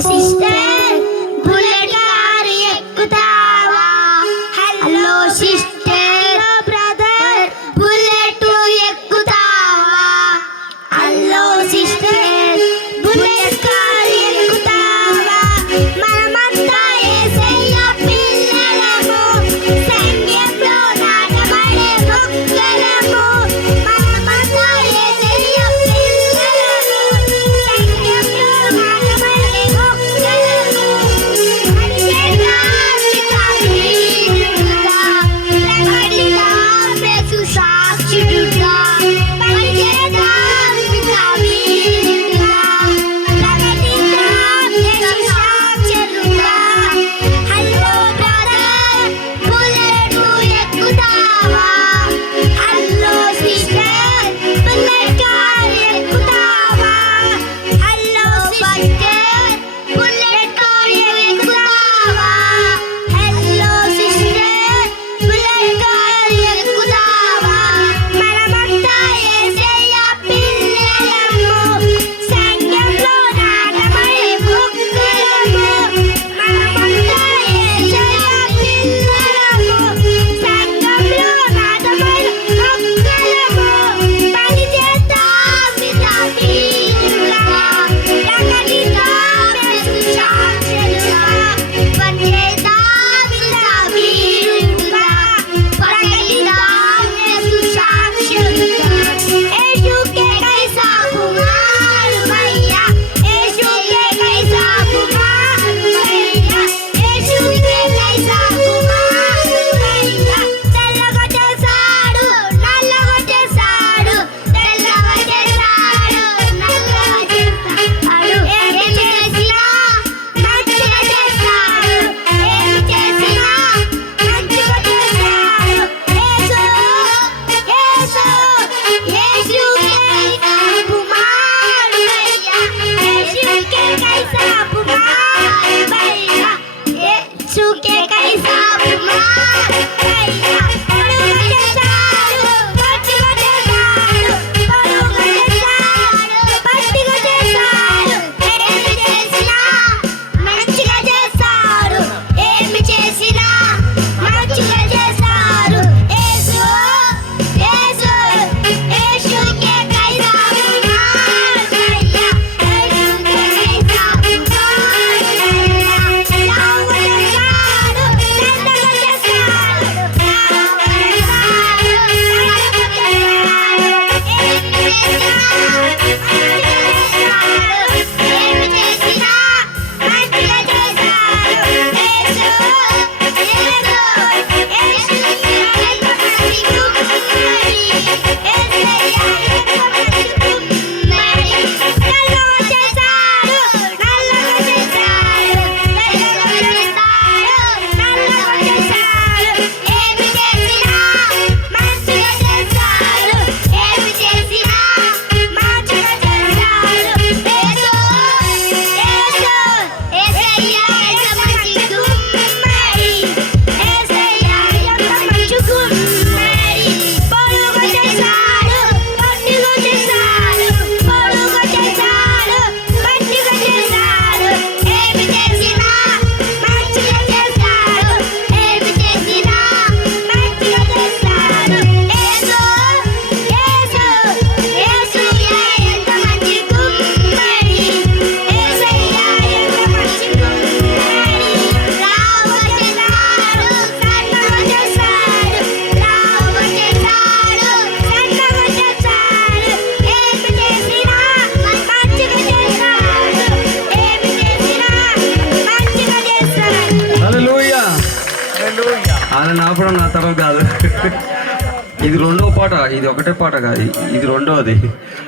sister, bullet car, yekutawa. Hello, sister. Yeah. ఆయన ఆపడం నా తరం కాదు. ఇది రెండో పాట ఇది ఒకటే పాట కాదు ఇది రెండోది.